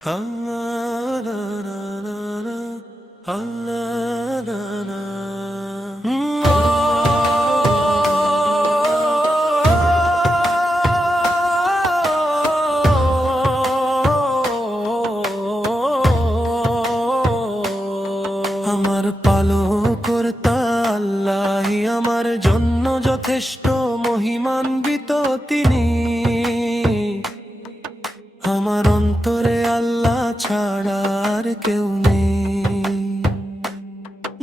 আমার পালকর্তা আল্লাহই আমার জন্য যথেষ্ট, মহিমান্বিত তিনি। আমার অন্তরে আল্লাহ ছাড়া আর কেউ নেই।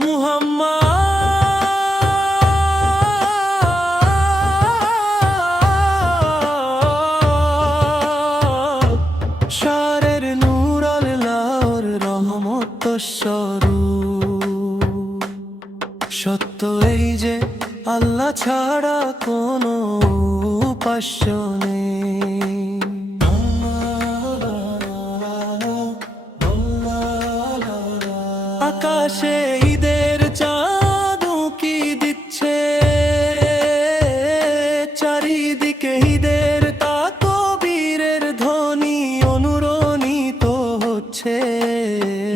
মুহাম্মদ শারের নূর আল্লাহর রহমত স্বরূপ। সত্য এই যে আল্লাহ ছাড়া কোনো উপাস্য নেই। আকাশে ঈদের চাঁদ উঁকি দিচ্ছে, চারিদিকে ঈদের তাকবীরের ধ্বনি অনুরণিত হচ্ছে।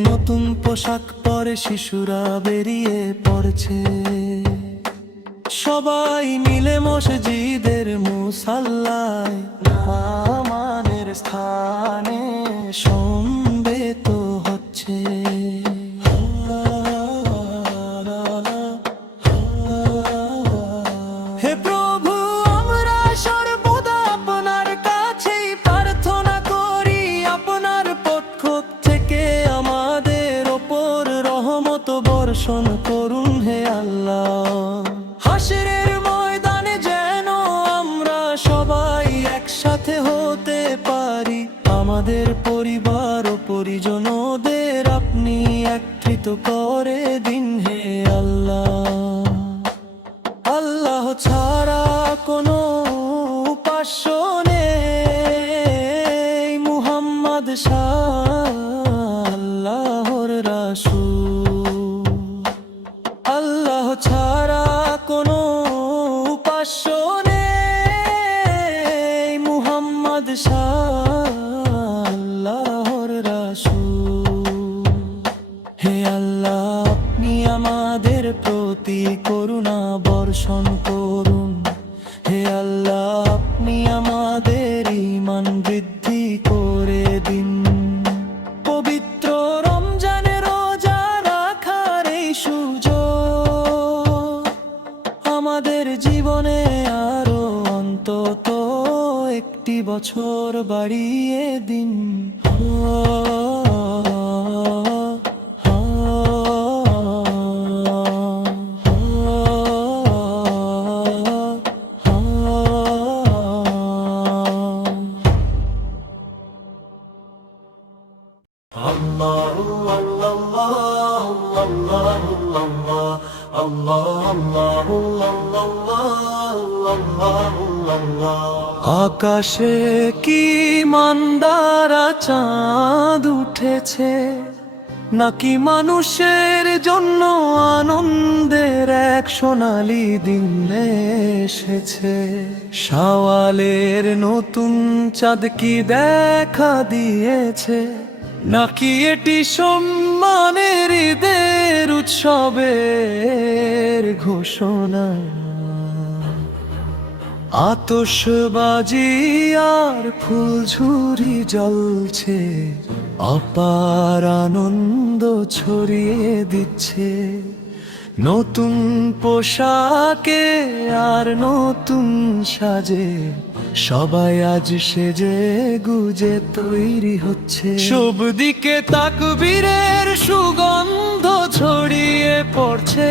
নতুন পোশাক পরে শিশুরা বেরিয়ে পড়ছে, সবাই মিলে মসজিদের মুসাল্লায় নামাজের স্থানে সমবেত হচ্ছে। হে প্রভু, আমরা সর্বদা আপনার কাছেই প্রার্থনা করি, আপনার পক্ষ থেকে আমাদের ওপর রহমত বর্ষণ করুন হে আল্লাহ। হাশরের ময়দানে যেন আমরা সবাই একসাথে হতে পারি, আমাদের পরিবার ও পরিজনদের আপনি একত্রিত করে দিন হে আল্লাহ। আল্লাহ ছাড়া কোনো উপাস্য নেই, মুহাম্মদ আল্লাহর রাসূল। আল্লাহ ছাড়া কোনো উপাস্য নেই, মুহাম্মদ আল্লাহর রাসূল। হে আল্লাহ, আপনি আমাদের প্রতি করুণা বর্ষণ করুন। হে আল্লাহ, আপনি আমাদের ঈমান বৃদ্ধি করে দিন। পবিত্র রমজানে রোজা রাখার এই সুযোগ আমাদের জীবনে আরো অন্তত একটি বছর বাড়িয়ে দিন। আকাশে কি মান্দারা চাঁদ উঠেছে, নাকি মানুষের জন্য আনন্দের এক সোনালী দিন এসেছে? শাওয়ালের নতুন চাঁদ কি দেখা দিয়েছে, নাকি এটি সম্মানের ঈদের উৎসবের ঘোষণা? আতশবাজি আর ফুলঝুরি জ্বলছে, অপার আনন্দ ছড়িয়ে দিচ্ছে। নতুন পোশাকে আর নতুন সাজে সবাই আজ সেজে গুজে তৈরি হচ্ছে। সব দিকে তাকবীরের সুগন্ধ ছড়িয়ে পড়ছে,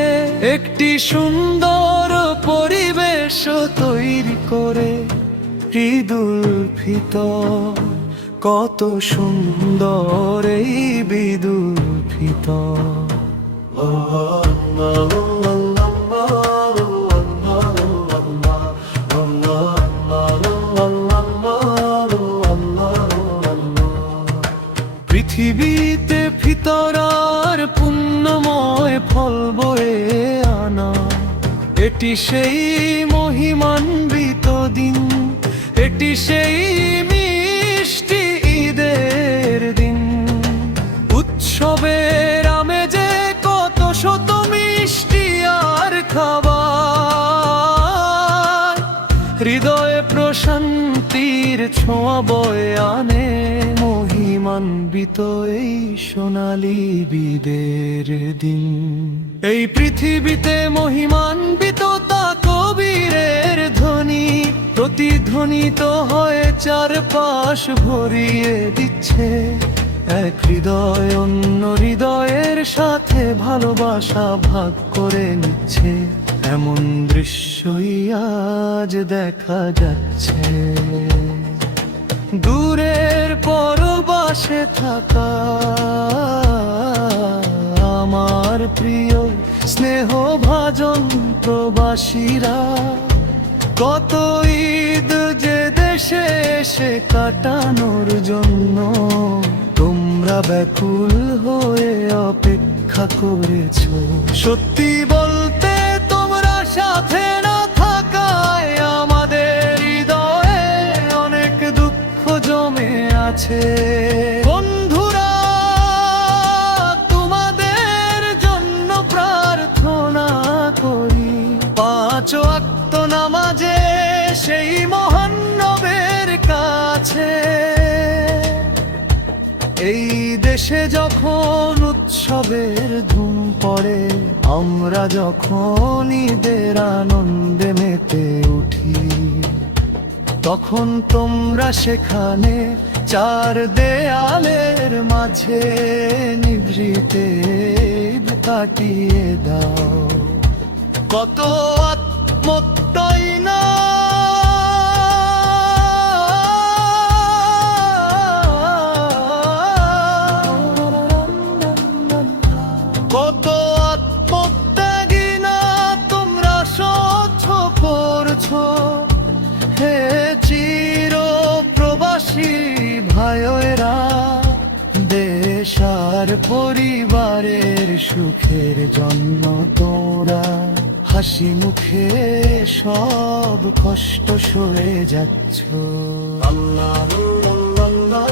একটি সুন্দর পরিবেশ তৈরি করে ঈদুল ফিতর। কত সুন্দর এই ঈদুল ফিতর। পৃথিবীতে ফিতরার পুণ্যময় ফল বয়ে আনা, এটি সেই মহিমান্বিত দিন, এটি সেই মিষ্টি ঈদের দিন। মহিমান্বিত এই সোনালী বিদের দিন। এই পৃথিবীতে মহিমান্বিত তা কবীরের ধ্বনি, প্রতিধ্বনিত হয়ে চারপাশ ভরিয়ে দিচ্ছে। এক হৃদয় অন্য হৃদয়ের সাথে ভালোবাসা ভাগ করে নিচ্ছে। এমন দৃশ্যই আজ দেখা যাচ্ছে। দূরের পরবাসে থাকা আমার প্রিয় স্নেহভাজন প্রবাসীরা, কত ঈদ যে দেশে এসে কাটানোর জন্য তোমরা ব্যাকুল হয়ে অপেক্ষা করেছো। সত্যি বলতে তোমরা সাথে না থাকায় আমাদের হৃদয়ে অনেক দুঃখ জমে আছে। বন্ধুরা, তোমাদের জন্য প্রার্থনা করি, পাঁচ ওয়াক্ত নামাজে সেই মহান নবের কাছে। এই দেশে যখন উৎসবের ধুম পড়ে, আমরা যখন ঈদের আনন্দে মেতে উঠি, তখন তোমরা সেখানে চার দেয়ালের মাঝে নিভৃতে ঈদ কাটিয়ে দাও। কত আত্মত্যাই না কত আত্মত্যাগী না তোমরা সহ্য করছো। হে চির প্রবাসী ভাইয়েরা, দেশ আর পরিবারের সুখের জন্য তোমরা হাসি মুখে সব কষ্ট সরে যাচ্ছ। আল্লাহ আল্লাহ আল্লাহ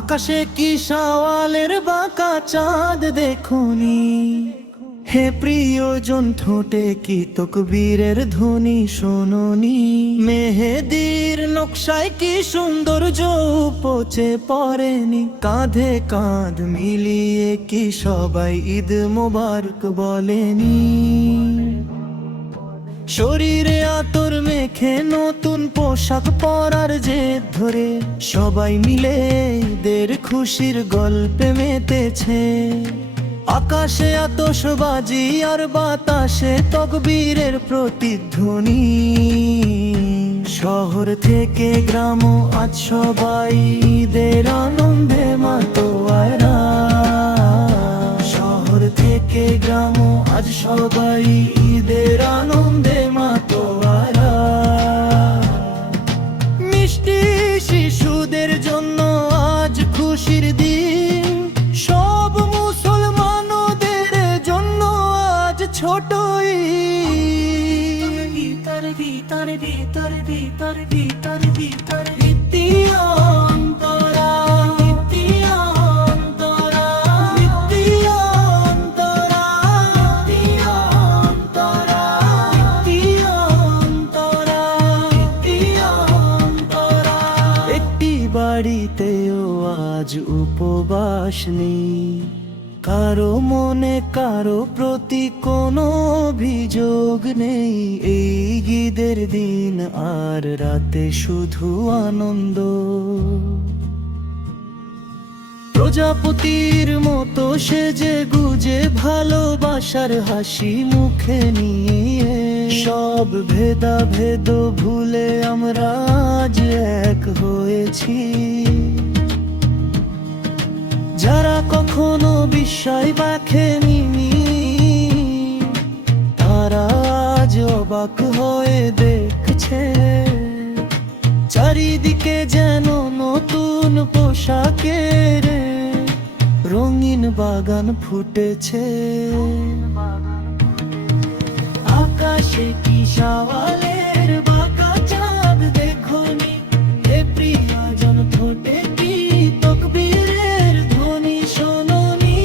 আকাশে কি শাওয়ালের বাঁকা চাঁদ দেখুনি, হে প্রিয়জন ঠোঁটে কি তকবীরের ধ্বনি শোনোনি। মেহেদির নকশায় কি সৌন্দর্য উপচে পড়েনি, কাঁধে কাঁধ মিলিয়ে কি সবাই ঈদ মোবারক বলেনি। শরীরে আতর মেখে নতুন পোশাক পরার জেদ ধরে সবাই মিলে ঈদের খুশির গল্পে মেতেছে। আকাশে আতশবাজি আর বাতাসে তকবীরের প্রতিধ্বনি। শহর থেকে গ্রাম আজ সবাই ঈদের আনন্দে মাতোয়ারা। শহর থেকে গ্রাম আজ সবাই ঈদের আনন্দে মাতোয়ারা। মিষ্টি শিশুদের জন্য আজ খুশির দিন, সব মুসলমানদের জন্য আজ ছোট ঈদ। ভিতরে ভিতরে ভিতরে ভিতরে ভিতরে ভিতরে অন্তরা বাড়িতেও আজ উপবাস নেই, কারো মনে কারো প্রতি কোনো অভিযোগ নেই। এই ঈদের দিন আর রাতে শুধু আনন্দ। প্রজাপতির মতো সেজে গুজে ভালোবাসার হাসি মুখে নিয়ে সব ভেদাভেদ ভুলে আমরা আজ এক হয়েছি। যারা কখনো বিস্ময় বাখেনি তারা আজ অবাক হয়ে দেখছে। চারিদিকে যেন নতুন পোশাকের রঙিন বাগান ফুটেছে। আকাশে কি সওয়ালের বাঁকা চাঁদ দেখোনি, এ প্রিয়জন ঠোঁটে কি তকবীরের ধ্বনি শোনোনি।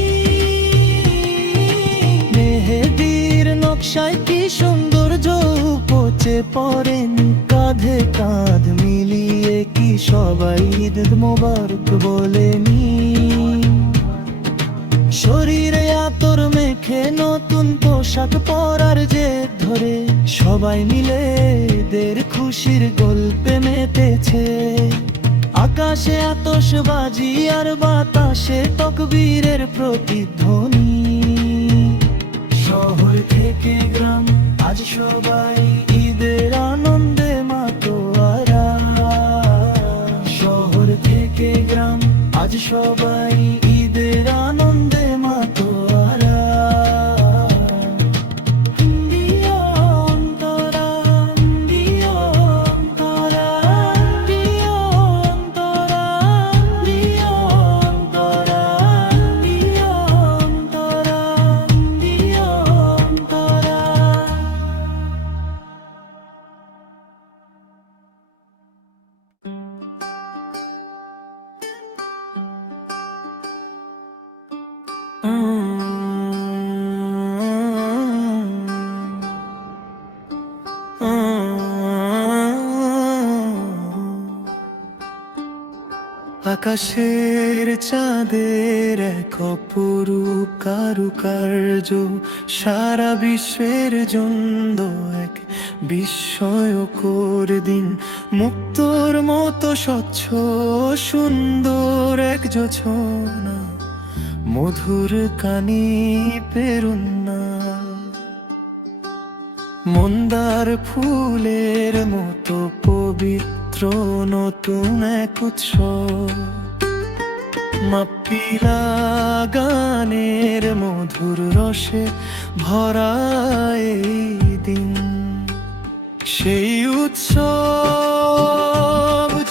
মেহেদীর নকশায় কি সৌন্দর্য উপচে পড়েন, কাঁধে কাঁধ মিলিয়ে কি সবাই ঈদ মোবারক বলেনি। শরীরে আতর মেখে নতুন পোশাক পরার জেদ ধরে সবাই মিলে এদের খুশির গল্পে মেতেছে। আকাশে আতশবাজি আর বাতাসে তকবীরের প্রতিধ্বনি। শহর থেকে গ্রাম আজ সবাই ঈদের আনন্দে মাতোয়ারা। শহর থেকে গ্রাম আজ সবাই ঈদের আনন্দে মাতোয়ারা। দিও অন্তরা, দিও অন্তরা, দিও অন্তরা, দিও অন্তরা, দিও অন্তরা, দিও অন্তরা। আকাশের চাঁদের এক অপরূপ কারুকার্য সারা বিশ্বের জন্য এক বিস্ময়কর দিন। মুক্তোর মতো স্বচ্ছ সুন্দর এক জোছনা, মধুর কানি পেরুন্না। মন্দার ফুলের মতো পবিত্র নতুন এক উৎসব, মাপ্পিলা গানের মধুর রসে ভরা এই দিন। সেই উৎসব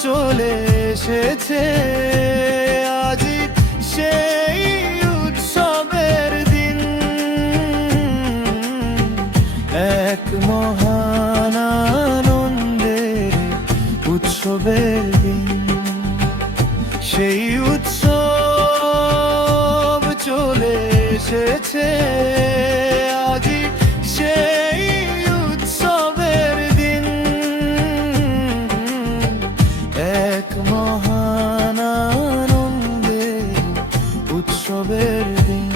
চলে এসেছে আজি, সেই উৎসবের দিন। এক মহান আনন্দের উৎসবের দিন। সেই উৎসব চলে এসেছে আজি, সেই উৎসবের দিন। এক মহান আনন্দের উৎসবের দিন।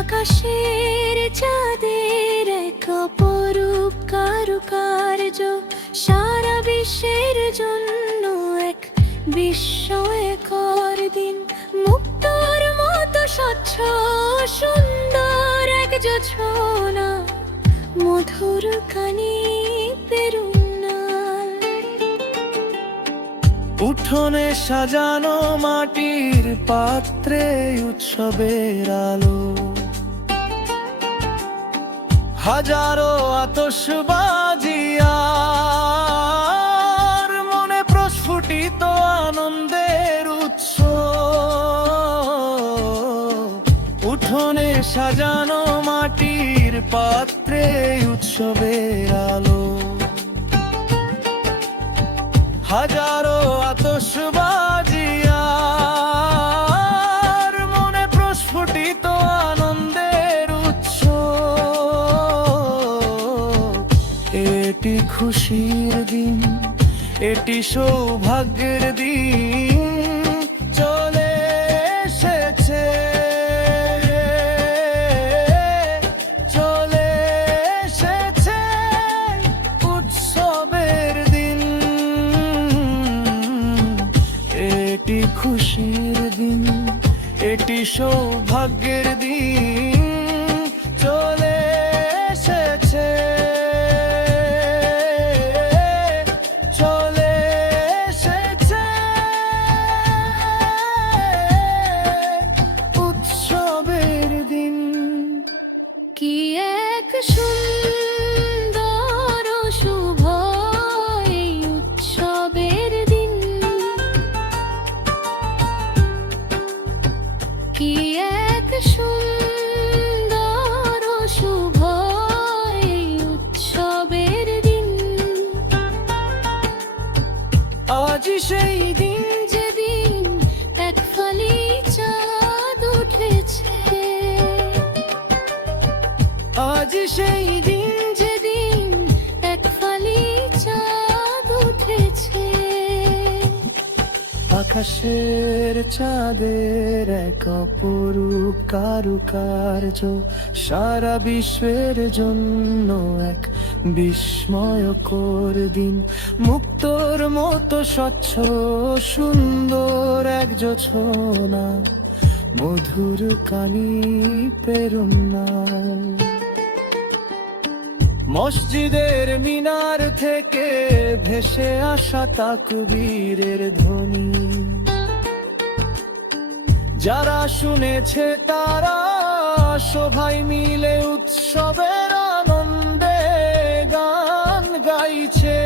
আকাশের চাঁদের এক অপরূপ কারুকার্য সারা বিশ্বের জন্য এক বিস্ময়কর দিন। মুক্তোর মতো স্বচ্ছ সুন্দর এক জোছনা, মধুর কানি পেরুন্না। উঠোনে সাজানো মাটির পাত্রে উৎসবের আলো, হাজারো আতশবাজি আর মনে প্রস্ফুটিত আনন্দের উৎস। উঠোনে সাজানো মাটির পাত্রে উৎসবের আলো, হাজারো আতশবাজি আর মনে প্রস্ফুটিত আনন্দের উৎস। এটি খুশির দিন, এটি সৌভাগ্যের দিন চলে এসেছে। চলে এসেছে উৎসবের দিন। এটি খুশির দিন, এটি সৌভাগ্যের দিন চলে এসেছে। চলে এসেছে উৎসবের দিন। কি এক সুন্দর শুভ আজ সেই দিন যেদিন এক ফালি চাঁদ উঠেছে, আজ সেই দিন যেদিন এক ফালি চাঁদ উঠেছে। আকাশের চাঁদের এক অপরূপ কারুকার্য সারা বিশ্বের জন্য এক বিস্ময়কর দিন। মুক্তোর মতো স্বচ্ছ সুন্দর এক জোছনা, মধুর কানি পেরুন্না। মসজিদের মিনার থেকে ভেসে আসা তাকবীরের ধ্বনি, যারা শুনেছে তারা সবাই মিলে উৎসবের আনন্দে গান গাইছে।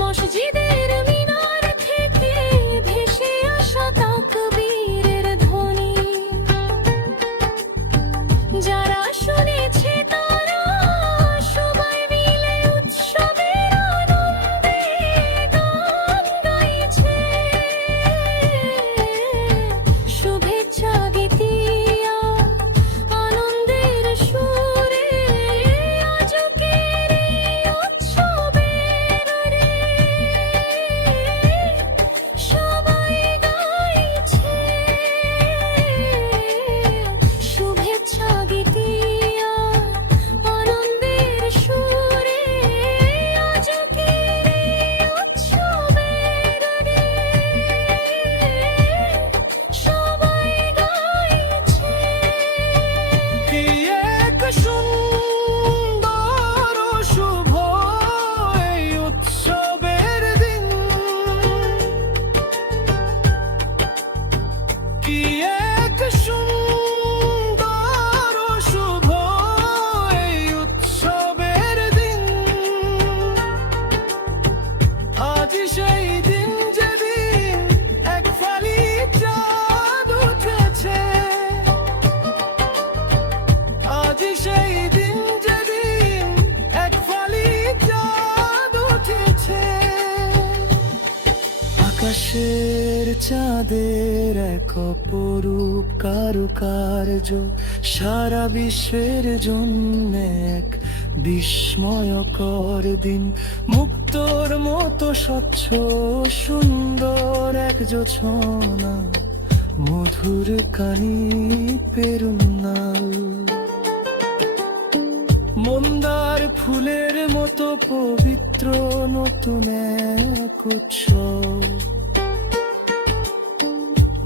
মসজিদের মিনার থেকে ভেসে আসা তাকবীরের ধ্বনি, যারা শুনেছে তারা সবাই মিলে উৎসবের আনন্দে গান গাইছে। শুভেচ্ছা গীতিয়া আনন্দের সুরে আজকের এই উৎসবের রে সবাই গাইছে। শুভেচ্ছা গীতিয়া আনন্দের সুরে আজকের এই উৎসবের রে সবাই গাইছে। কি এক সুন্দর ও শুভ এই উৎসবের দিন, কি এক সুন্দর ও শুভ এই উৎসবের দিন। আজ সেই দিন যেদিন এক ফালি চাঁদ উঠেছে, আজ সেই দিন যেদিন এক ফালি চাঁদ উঠেছে। আকাশের চাঁদের এক অপরূপ কারুকার্য সারা বিশ্বের জন্য এক বিস্ময়কর দিন। মুক্তোর মতো স্বচ্ছ সুন্দর এক জোছনা, মধুর কানি পেরুন্নাল। মন্দার ফুলের মতো পবিত্র নতুন এক উৎসব,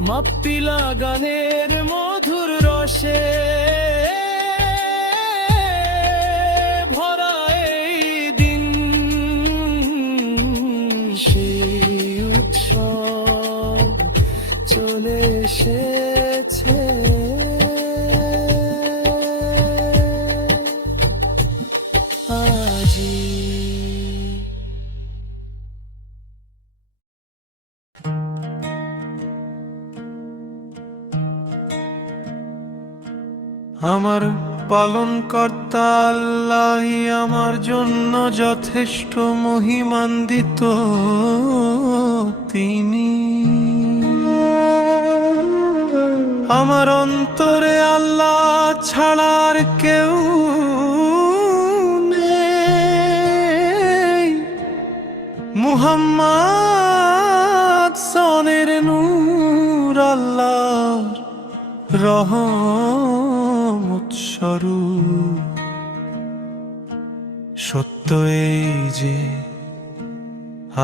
মাপ্পিলা গানের মধুর রসে ভরা এই দিন। সেই উৎসব চলে এসেছে, আজি। আমার পালনকর্তা আল্লাহই আমার জন্য যথেষ্ট মহিমান্বিত, তিনি আমার অন্তরে আল্লাহ ছাড়ার কেউ নেই। মুহাম্মদ সনের নূর আল্লাহর রহমত স্বরূপ। সত্য এই যে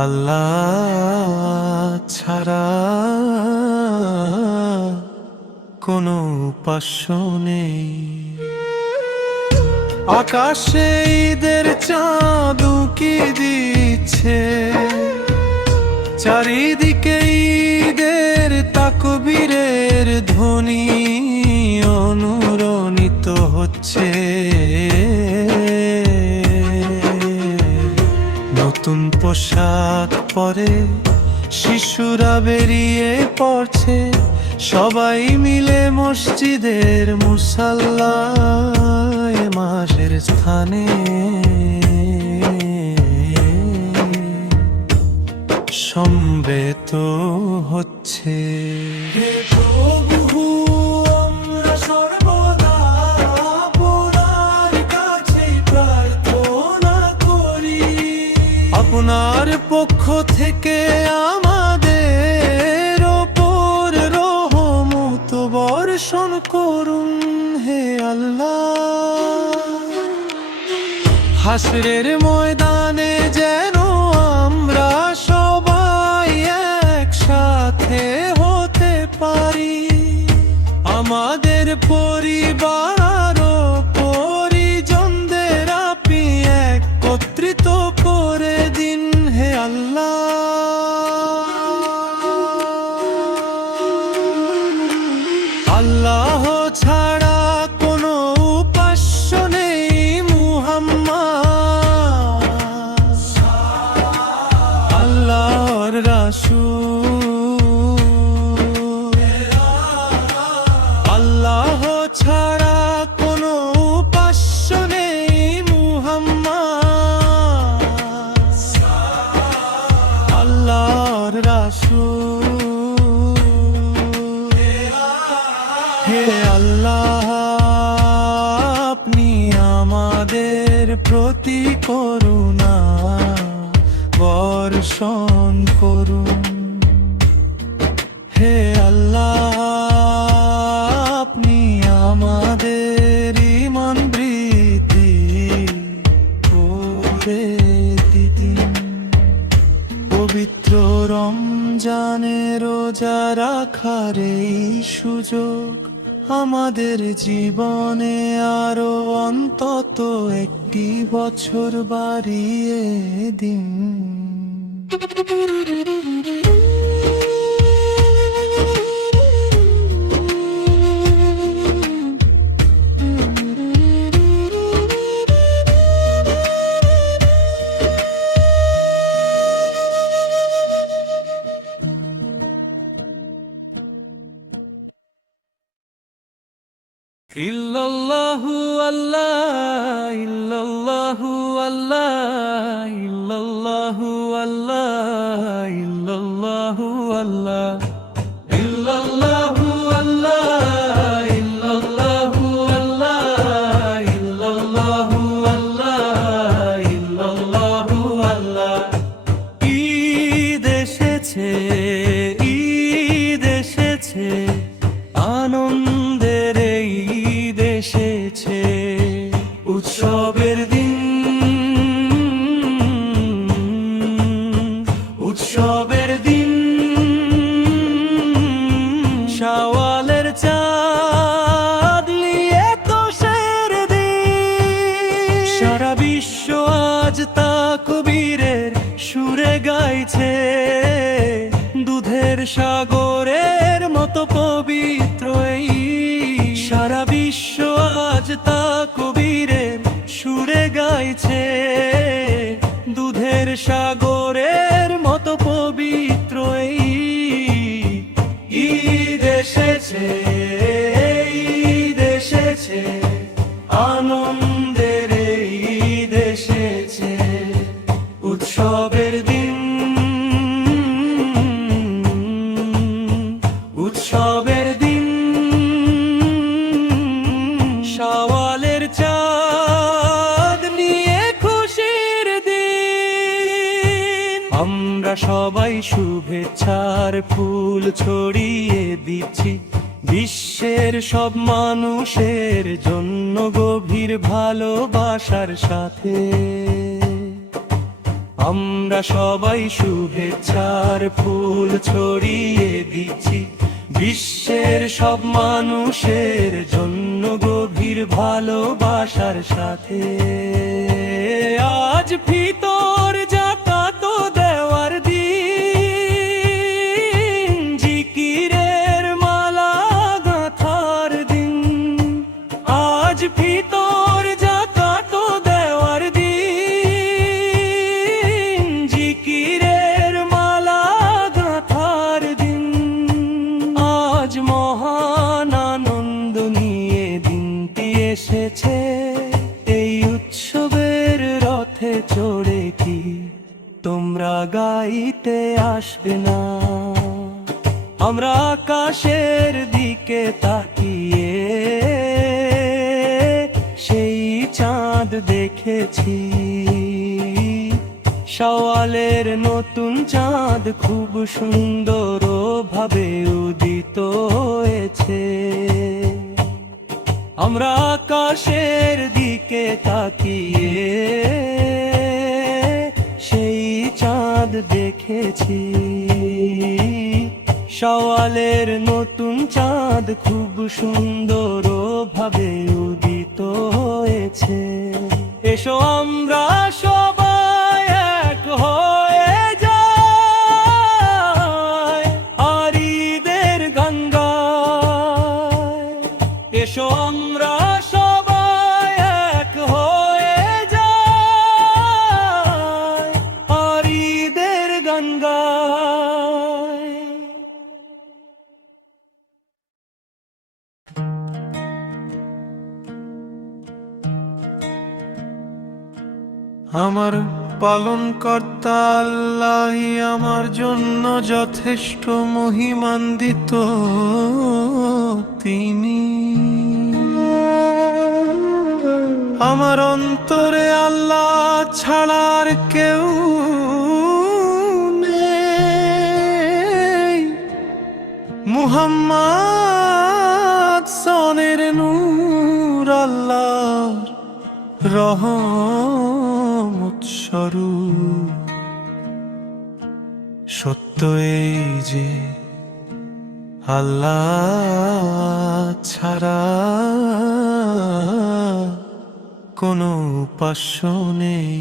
আল্লাহ ছাড়া কোনো উপাস্য নেই। আকাশে ঈদের চাঁদ উকি দিচ্ছে, চারিদিকে ঈদের তাকবীরের ধ্বনি অনুরণিত হচ্ছে। নতুন পোশাক পরে শিশুরা বেরিয়ে পড়ছে, সবাই মিলে মসজিদের মুসাল্লায় মাসের স্থানে সমবেত হচ্ছে। হে প্রভু, আমরা সর্বদা আপনার কাছে প্রার্থনা করি। আপনার পক্ষ থেকে আমাদের ওপর রহমত বর্ষণ করুন হে আল্লাহ। হাসরের ময়দানে যেন আমরা সবাই একসাথে হতে পারি, আমাদের পরিবার ও পরিজনদের আপনি একত্রিত করে দিন হে আল্লাহ। আল্লাহ ছাড়া কোনো উপাস্য নেই মুহাম্মদ আল্লাহর রাসূল। আল্লাহ ছাড়া কোনো উপাস্য নেই মুহাম্মদ আল্লাহর রাসূল। হে আল্লাহ, আপনি আমাদের প্রতি করুণা বর্ষণ করুন। হে আল্লাহ, আপনি আমাদের ঈমান বৃদ্ধি করে দিন। পবিত্র রমজানে রোজা রাখার এই সুযোগ আমাদের জীবনে আরো অন্তত একটি বছর বাড়িয়ে দিন। ইল্লাল্লাহু আল্লাহ, ইল্লাল্লাহু আল্লাহ, ইল্লাল্লাহু আল্লাহ, ইল্লাল্লাহু আল্লাহ, ইল্লাল্লাহু আল্লাহ, ইল্লাল্লাহু আল্লাহ, ইল্লাল্লাহু আল্লাহ, ইল্লাল্লাহু আল্লাহ। ঈদ এসেছে, ঈদ এসেছে, আনন্দের এই ঈদ এসেছে, উৎসবের দিন, উৎসবের দিন। শাওয়ালের চাঁদ নিয়ে তোষের দিন, সারা বিশ্ব আজ তাকবীরের সুরে গাইছে, দুধের সাগরের মতো পবিত্র এই। সারা বিশ্ব আজ তাকবীরের সুরে গাইছে, দুধের সাগরের মতো পবিত্র এই। ঈদ এসেছে, ঈদ এসেছে, আনন্দের এই ঈদ এসেছে, উৎসবের দিন, উৎসবের দিন। শাওয়ালের চাঁদ নিয়ে খুশির দিন, আমরা সবাই শুভেচ্ছার ফুল ছড়িয়ে দিচ্ছি বিশ্বের সব মানুষের জন্য গভীর ভালোবাসার সাথে। আমরা সবাই শুভেচ্ছার ফুল ছড়িয়ে দিচ্ছি বিশ্বের সব মানুষের জন্য গভীর ভালোবাসার সাথে। আজ ফিতর যাকাত দেওয়ার দিন, জিকিরের মালা গাঁথার দিন। আজ ফিতর যাকাত দেওয়ার দিন, জিকিরের মালা গাঁথার দিন। আজ মহান আনন্দ নিয়ে দিনটি এসেছে, এই উৎসবের রথে চড়ে কি তোমরা গাইতে আসবে না। আমরা আকাশের দিকে তাকিয়ে সেই চাঁদ দেখেছি। শাওয়ালের নতুন চাঁদ খুব সুন্দর ভাবে উদিত হয়েছে। আমরা আকাশের দিকে তাকিয়ে সেই চাঁদ দেখেছি। শাওয়ালের নতুন চাঁদ খুব সুন্দর ভাবে উদিত হয়েছে। এসো আমরা সবাই এক হয়ে যাই আর ঈদের গান গাই। এসো আমরা সবাই এক হয়ে যাই আর ঈদের গান গাই। আমার পালনকর্তা আল্লাহই আমার জন্য যথেষ্ট মহিমান্বিত। তিনি আমার অন্তরে আল্লাহ ছাড়ার কেউ নেই। মুহাম্মদ সনের নূর আল্লাহর রহমত স্বরূপ। সত্য এই যে আল্লাহ ছাড়া কোনো উপাস্য নেই।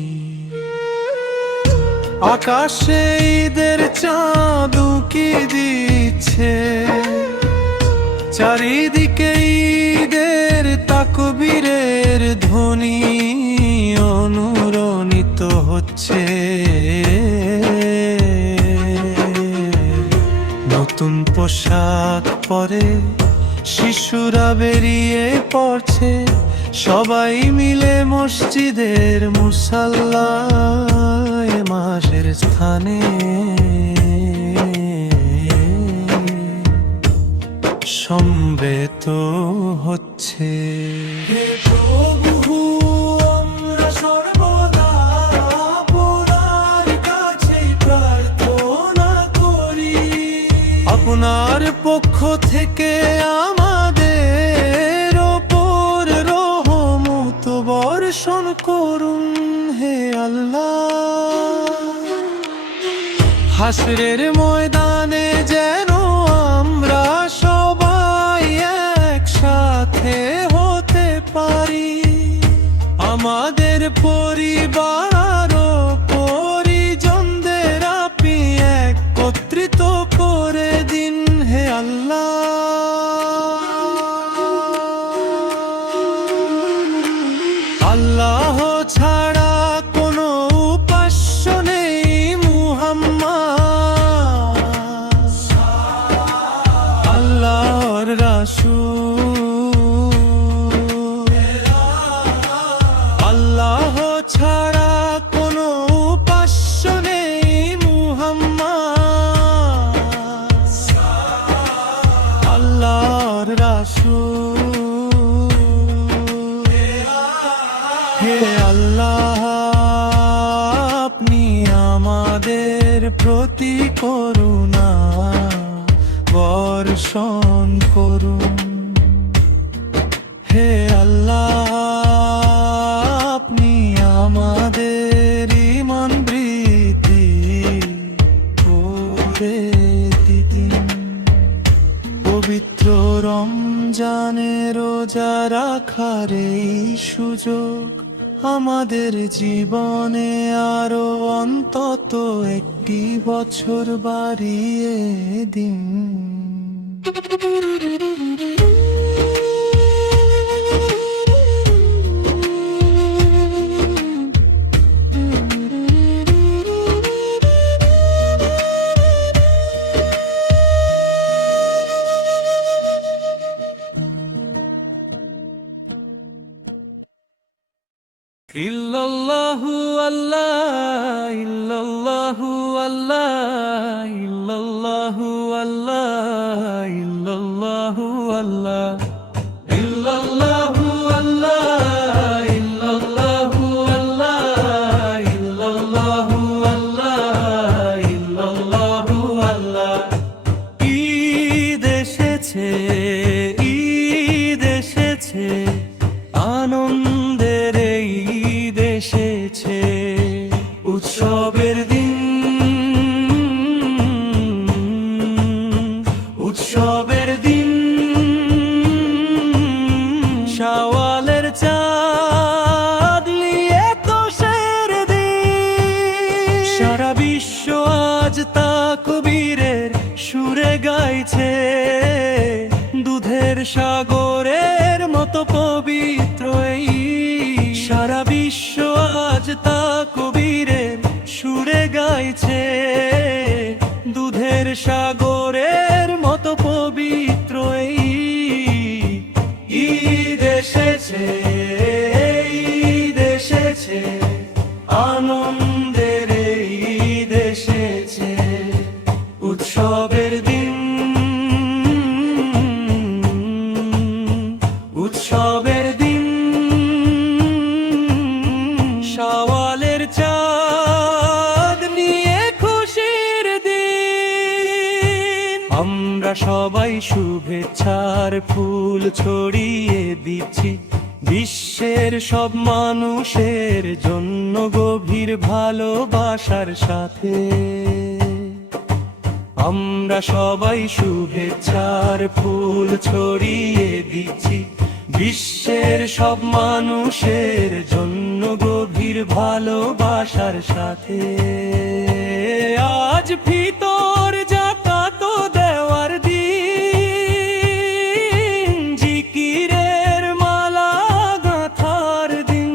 আকাশে ঈদের চাঁদ উকি দিচ্ছে, চারিদিকে ঈদের তাকবীরের ধ্বনি অনুরণিত হচ্ছে। নতুন পোশাক পরে শিশুরা বেরিয়ে পড়ছে, সবাই মিলে মসজিদের মুসাল্লায় মাসের স্থানে সমবেত হচ্ছে। হে প্রভু, আমরা সর্বদা আপনার কাছে প্রার্থনা করি। আপনার পক্ষ থেকে আমাদের ওপর রহমত বর্ষণ করুন হে আল্লাহ। হাসরের ময়দানে যেন আমরা সবাই একসাথে হতে পারি। আমাদের পরিবার ও পরিজনদের আপনি একত্রিত করে দিন হে আল্লাহ। আল্লাহ ছাড়া কোনো উপাস্য নেই। মুহাম্মদ আল্লাহর রাসূল। আল্লাহ ছাড়া কোনো উপাস্য নেই। মুহাম্মদ আল্লাহর রাসূল। হে আল্লাহ, আপনি আমাদের প্রতি করুণা বর্ষণ করুন। হে আল্লাহ, আপনি আমাদের ঈমান বৃদ্ধি করে দিন। পবিত্র রমজানে রোজা রাখার এই সুযোগ আমাদের জীবনে আরো অন্তত একটি বছর বাড়িয়ে দিন। ইল্লাল্লাহু আল্লাহ ইল্লাল্লাহ গাইছে দুধের সাগরের মতো পবিত্র এই সারা বিশ্ব আজ তা কবিরের সুরে গাইছে দুধের সাগরের মতো পবিত্র এই ঈদ এসেছে, ঈদ এসেছে, আনন্দের এই ঈদ এসেছে, উৎসবের দিন, উৎসবের দিন, শাওয়ালের চাঁদ নিয়ে খুশির দিন। আমরা সবাই শুভেচ্ছার ফুল ছড়িয়ে দিচ্ছি বিশ্বের সব মানুষের জন্য গভীর ভালোবাসার সাথে। আমরা সবাই শুভেচ্ছার ফুল ছড়িয়ে দিচ্ছি বিশ্বের সব মানুষের জন্য গভীর ভালোবাসার সাথে। আজ ফিতর যাকাত দেওয়ার দিন, জিকিরের মালা গাঁথার দিন।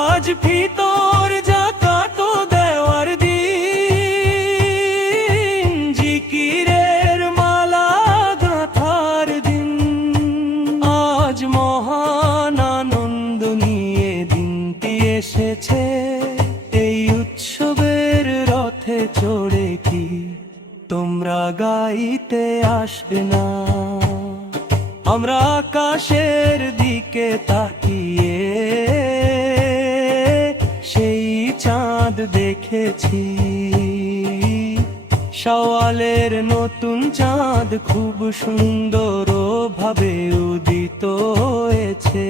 আজ ফিতর যাকাত দেওয়ার দিন, জিকিরের মালা গাঁথার দিন। আজ মহান আনন্দ নিয়ে দিনটি এসেছে, এই উৎসবের রথে চড়ে কি তোমরা গাইতে আসবে না? আমরা আকাশের দিকে তাকিয়ে সেই চাঁদ দেখেছি, শাওয়ালের নতুন চাঁদ খুব সুন্দর ভাবে উদিত হয়েছে।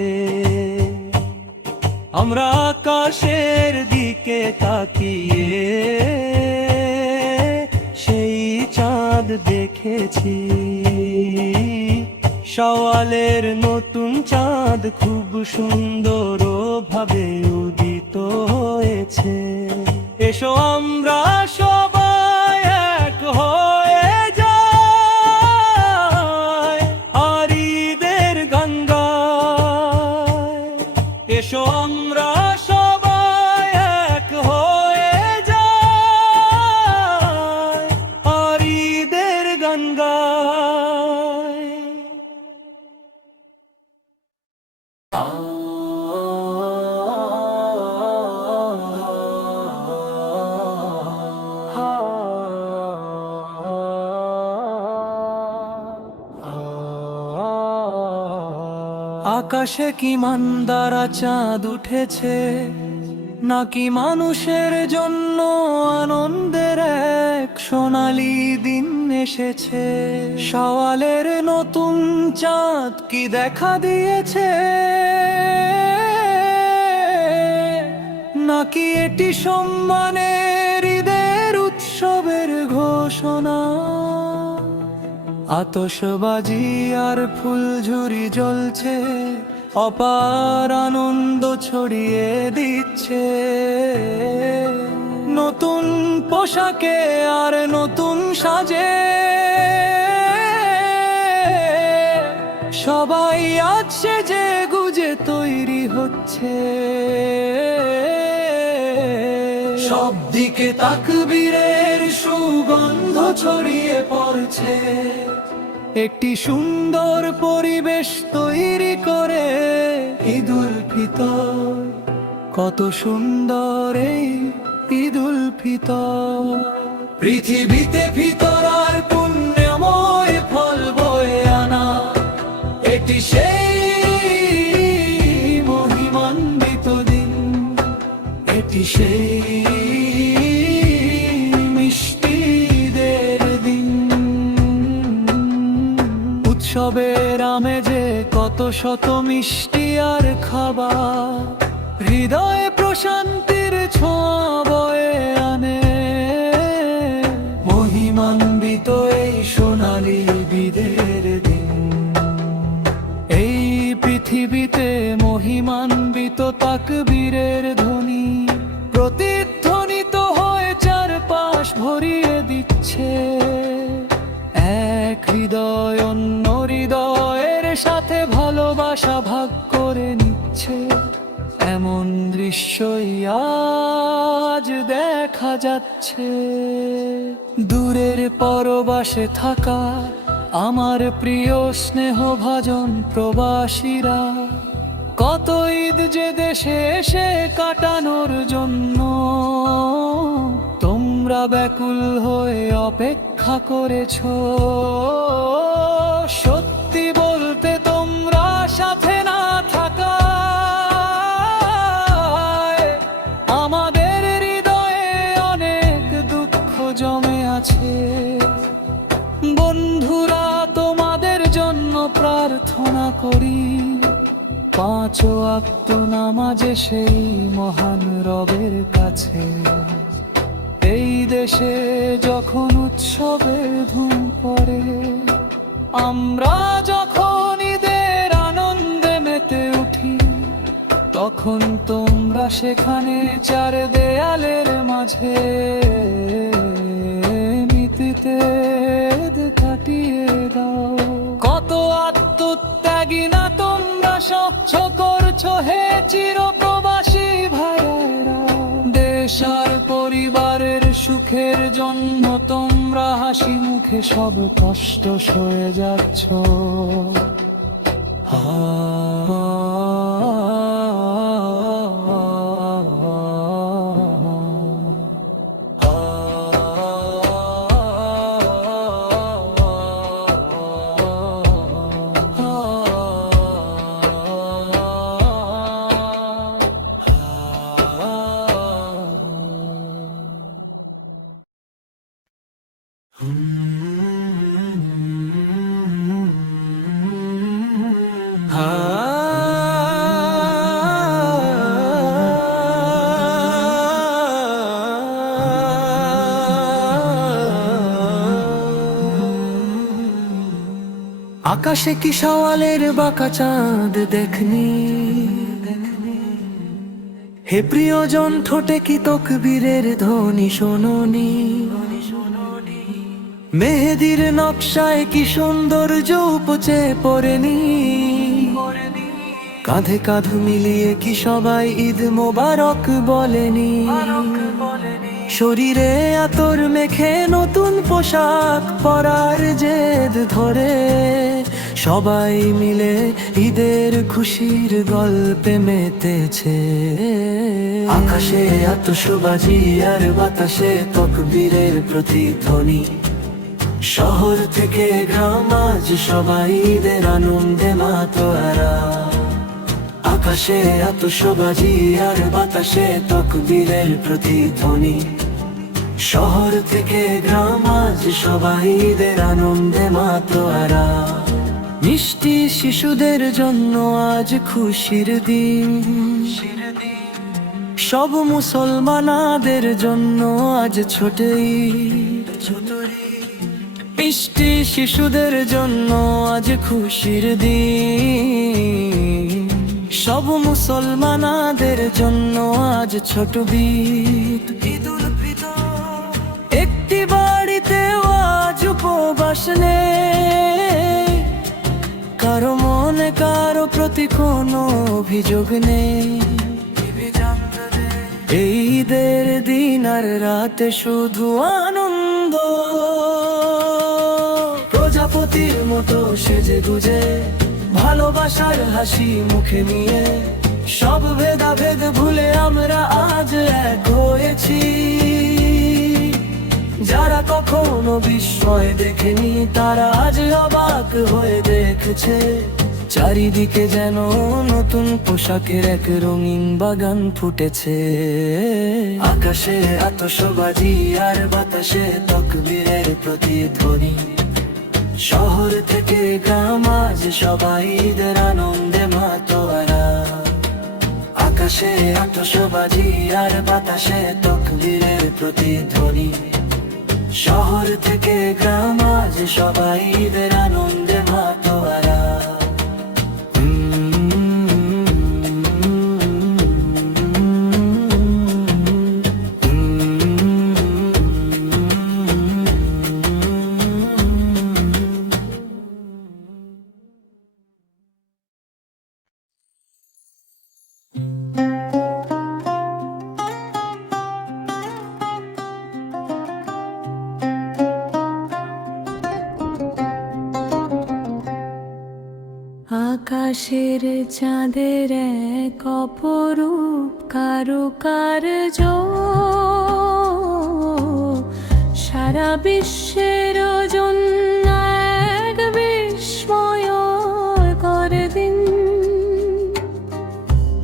আমরা আকাশের দিকে তাকিয়ে সেই চাঁদ দেখেছি, শাওয়ালের নতুন চাঁদ খুব সুন্দর ভাবে উদিত হয়েছে। এসো আমরা সবাই এক হয়ে যাই আর ঈদের গান গাই। এসো আমরা সবাই এক হয়ে যাই আর ঈদের গান গাই। আকাশে কি মান্দারা চাঁদ উঠেছে, নাকি মানুষের জন্য আনন্দের এক সোনালী দিন এসেছে? শাওয়ালের নতুন চাঁদ কি দেখা দিয়েছে, নাকি এটি সম্মানের ঈদের উৎসবের ঘোষণা? আতশবাজি আর ফুলঝুরি জ্বলছে, অপার আনন্দ ছড়িয়ে দিচ্ছে। নতুন পোশাকে আর নতুন সাজে সবাই আজ সেজে গুজে তৈরি হচ্ছে। সব দিকে তাকবীরের সুগন্ধ ছড়িয়ে পড়ছে, একটি সুন্দর পরিবেশ তৈরি করে ঈদুল ফিতর। কত সুন্দর এই ঈদুল ফিতর, পৃথিবীতে ফিতর আর পুণ্যময় ফল বয়ে আনা। এটি সেই মহিমান্বিত দিন, এটি সেই মিষ্টিদের দিন। উৎসবের আমেজে কত শত মিষ্টি আর খাবার, হৃদয়ে প্রশান্তির ছোঁয়া বয়ে আনে। মহিমান্বিত এই সোনালী ঈদের দিন, এই পৃথিবীতে মহিমান্বিত তাকবীরের ধ্বনি প্রতিধ্বনিত হয়ে চারপাশ ভরিয়ে দিচ্ছে হৃদয় অন্য হৃদয়ের সাথে ভালোবাসা ভাগ করে নিচ্ছে, এমন দৃশ্যই আজ দেখা যাচ্ছে। দূরের পরবাসে থাকা আমার প্রিয় স্নেহভাজন প্রবাসীরা, কত ঈদ যে দেশে এসে কাটানোর জন্য তোমরা ব্যাকুল হয়ে অপেক্ষা করেছো। সত্যি বলতে তোমরা সাথে না থাকায় আমাদের হৃদয়ে অনেক দুঃখ জমে আছে। বন্ধুরা, তোমাদের জন্য প্রার্থনা করি, পাঁচ ওয়াক্ত নামাজে সেই মহান রবের কাছে, এই দেশে যখন উৎসবের ধুম পড়ে, আমরা যখন ঈদের আনন্দে মেতে উঠি, তখন তোমরা সেখানে চার দেয়ালের মাঝে মিতিতে কাটিয়ে দাও। কত আত্মত্যাগী না তোমরা সহ্য করছো হে চিরপ্রবাসী ভাইয়েরা। দেশ আর পরিবারের সুখের জন্য তোমরা হাসি মুখে সব কষ্ট সয়ে যাচ্ছ। আকাশে কি সওয়ালের বাঁকা চাঁদ দেখনি, হে প্রিয়জন ঠোঁটে কি তকবীরের ধ্বনি শোনোনি। মেহেদির নকশায় কি সৌন্দর্য উপচে পড়েনি, কাঁধে কাঁধ মিলিয়ে কি সবাই ঈদ মোবারক বলেনি। শরীরে আতর মেখে নতুন পোশাক পরার জেদ ধরে, সবাই মিলে ঈদের খুশির গল্পে মেতেছে। আকাশে আতশবাজি আর বাতাসে তকবীরের প্রতিধ্বনি, শহর থেকে গ্রাম আজ সবাই ঈদের আনন্দে মাতোয়ারা। আকাশে আতশবাজি আর বাতাসে তকবীরের প্রতিধ্বনি, শহর থেকে গ্রাম আজ সবাই ঈদের আনন্দে মাতোয়ারা। মিষ্টি শিশুদের জন্য আজ খুশির দিন, সব মুসলমানদের জন্য আজ ছোট ঈদ। মিষ্টি শিশুদের জন্য আজ খুশির দিন, সব মুসলমানদের জন্য আজ ছোট ঈদ। ঈদুল ফিতর একটি বাড়িতেও আজ উপবাস নেই, কারো মনে কারো প্রতি কোনো অভিযোগ নেই। এই ঈদের দিন আর রাতে শুধু আনন্দ, প্রজাপতির মতো সেজে গুজে ভালোবাসার হাসি মুখে নিয়ে, সব ভেদাভেদ ভুলে আমরা আজ এক হয়েছি। যারা কখনো বিস্ময় দেখেনি তারা আজ অবাক হয়ে দেখছে, চারিদিকে যেন নতুন পোশাকের এক রঙিন বাগান ফুটেছে। আকাশে আতশবাজি আর বাতাসে তকবীরের প্রতিধ্বনি, শহর থেকে গ্রাম আজ সবাই ঈদের আনন্দে মাতোয়ারা। আকাশে আতশবাজি আর বাতাসে তকবীরের প্রতিধ্বনি, শহর থেকে গ্রাম আজ সবাই ঈদের আনন্দে মাতোয়ারা। আকাশের চাঁদের এক অপরূপ কারুকার্য সারা বিশ্বের জন্য এক বিস্ময়কর দিন।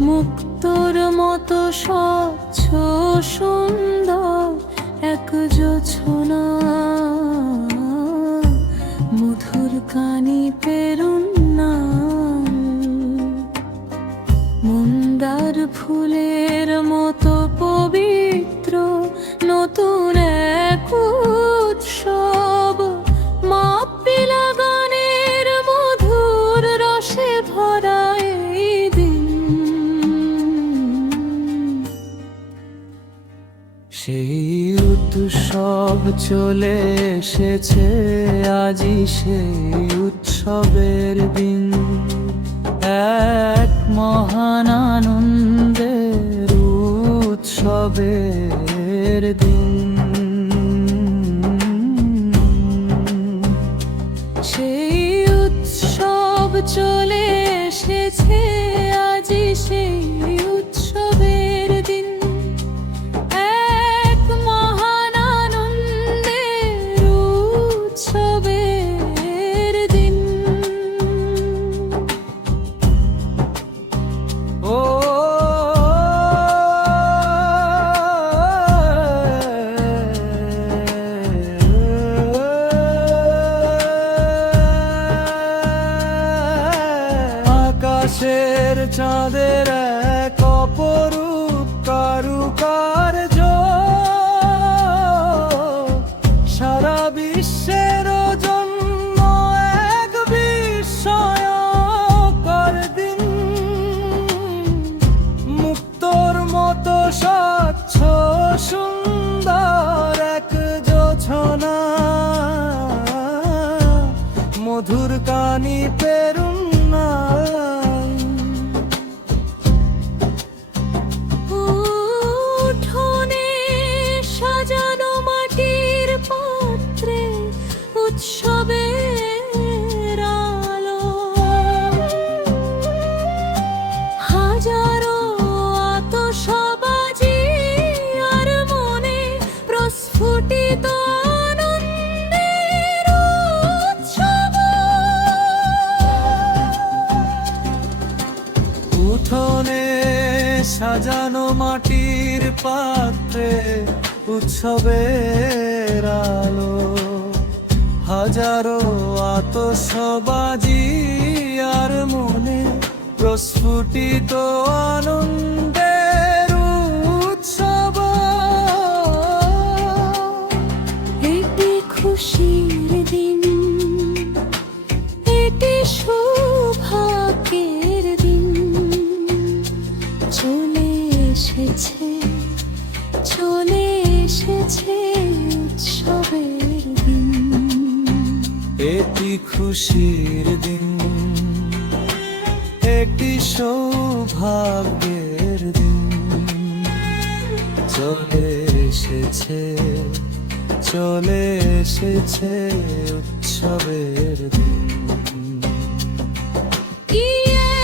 মুক্তোর মতো স্বচ্ছ সুন্দর এক জোছনা মধুর কানি পেরুন্না মন্দার ফুলের মতো পবিত্র নতুন এক উৎসব মাপিলা গানের মধুর রসে ভরা এই দিন। সেই উৎসব চলে এসেছে আজি সেই উৎসবের দিন, এক মহান আনন্দের উৎসবের দিন। সেই উৎসব চলে এসেছে আজি সেই উৎসবের দিন, এক মহান আনন্দের উৎসবের দিন। ও আকাশের চাঁদের এক অপরূপ কারুকার্য সারা বিশ্বের জন্য এক বিস্ময়কর দিন। মুক্তোর মতো স্বচ্ছ সুন্দর এক জোছনা মধুর কানি পেরুন্না উঠোনে সাজানো মাটির পাত্রে উৎসবের আলো হাজারো আতশবাজি আর মনে প্রস্ফুটিত আনন্দের উৎসব। উঠোনে সাজানো মাটির পাত্রে উৎসবের আলো হাজারো আতশবাজি আর মনে প্রস্ফুটিত আনন্দের উৎসব। এটি খুশির দিন, এটি সৌভাগ্যের দিন, চলে এসেছে চলে এসেছে উৎসবের দিন। এটি খুশির দিন, একটি সৌভাগ্যের দিন, চলে এসেছে চলে এসেছে উৎসবের দিন। কি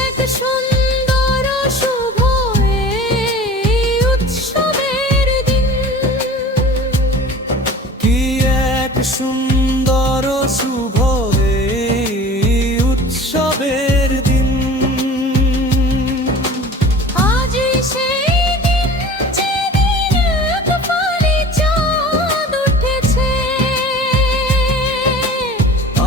এক সুন্দর শুভ এই উৎসবের দিন, কি এক সুন্দর শুভ এই উৎসবের দিন। আজি সেই দিন যেদিন এক ফালি চাঁদ উঠেছে,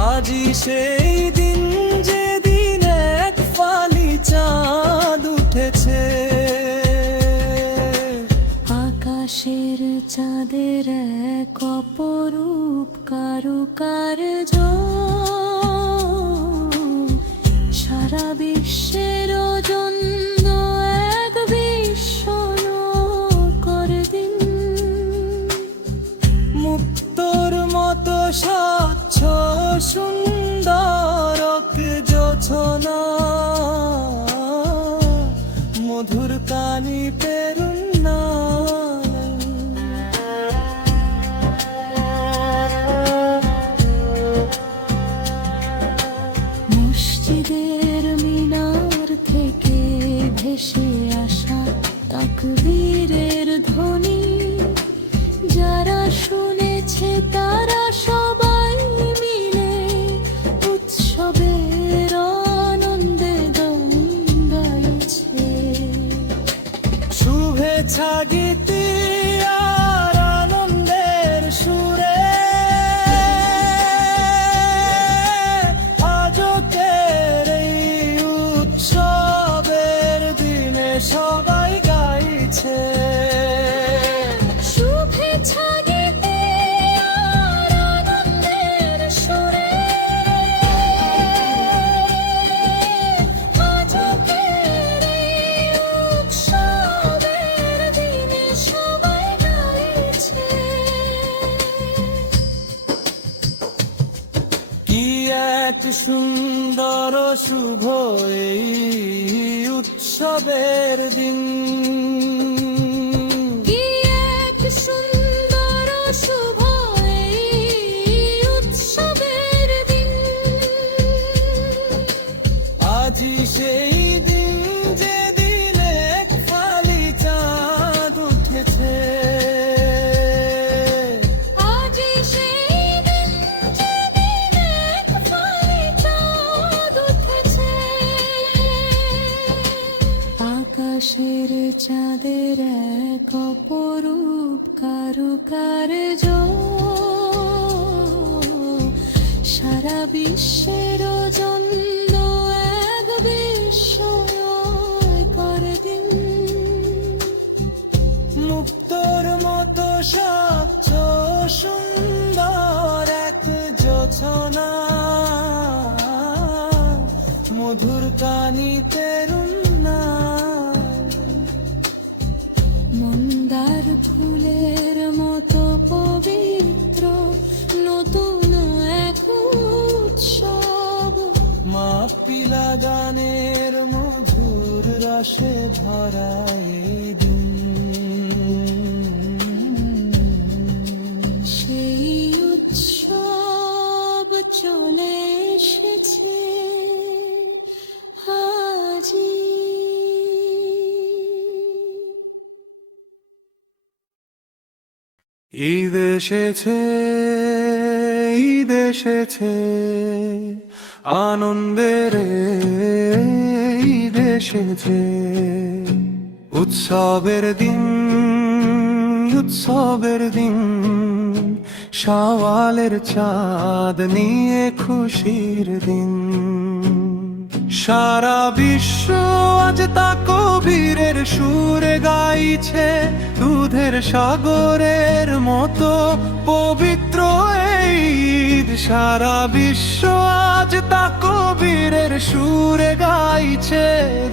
আজি সেই দিন যেদিন এক ফালি চাঁদ উঠেছে। আকাশের চাঁদের এক অপরূপ কারুকার্য সারা বিশ্বের জন্য এক বিস্ময়কর দিন। মুক্তোর মতো স্বচ্ছ সুন্দর এক জোছনা মধুর কানি পেরুন্না মসজিদের মিনার এক সুন্দর শুভ এই উৎসবের দিন, কি এক সুন্দর শুভ এই উৎসবের দিন। আজি সেই দিন যেদিন এক ফালি চাঁদ উঠেছে, আজি সেই দিন যেদিন এক ফালি চাঁদ উঠেছে। আকাশের চাঁদের এক অপরূপ কারুকার্য সারা বিশ্বের জন্য এক বিস্ময়কর দিন। মুক্তোর মতো স্বচ্ছ সুন্দর এক জোছনা, মধুর কানিতে মন্দার ফুলের মতো পবিত্র নতুন এক উৎসব, মা পিলা গানের মধুর রসে ভরা এই দিন। সেই উৎসব চলে এসেছে আজি। ঈদ এসেছে, ঈদ এসেছে, আনন্দের ঈদ এসেছে, উৎসবের দিন, উৎসবের দিন, শাওয়ালের চাঁদ নিয়ে খুশির দিন। সারা বিশ্ব আজ তা কবিরের সুরে গাইছে, দুধের সাগরের মতো পবিত্র এই ঈদ। সারা বিশ্ব আজ তা কবিরের সুরে গাইছে,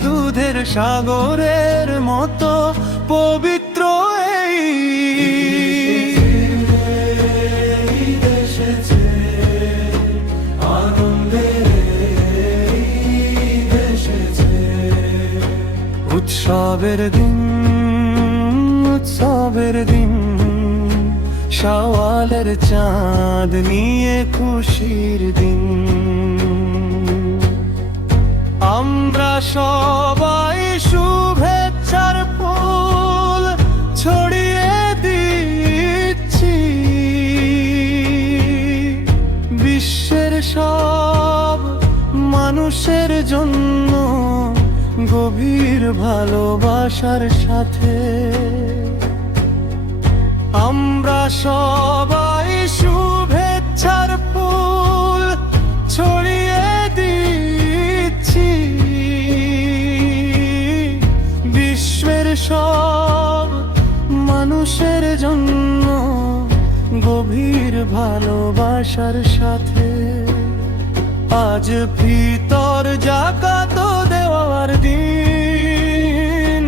দুধের সাগরের মতো পবিত্র এই ঈদ এসেছে, আনন্দের ঈদ এসেছে, উৎসবের দিন, উৎসবের দিন, শাওয়ালের চাঁদ নিয়ে খুশির দিন। আমরা সবাই শুভেচ্ছার ফুল ছড়িয়ে দিচ্ছি, বিশ্বের সব মানুষের জন্য গভীর ভালোবাসার সাথে। আমরা সবাই শুভেচ্ছার ফুল ছড়িয়ে দিচ্ছি, বিশ্বের সব মানুষের জন্য গভীর ভালোবাসার সাথে। আজ ফিতর জাকাত দেওয়ার দিন,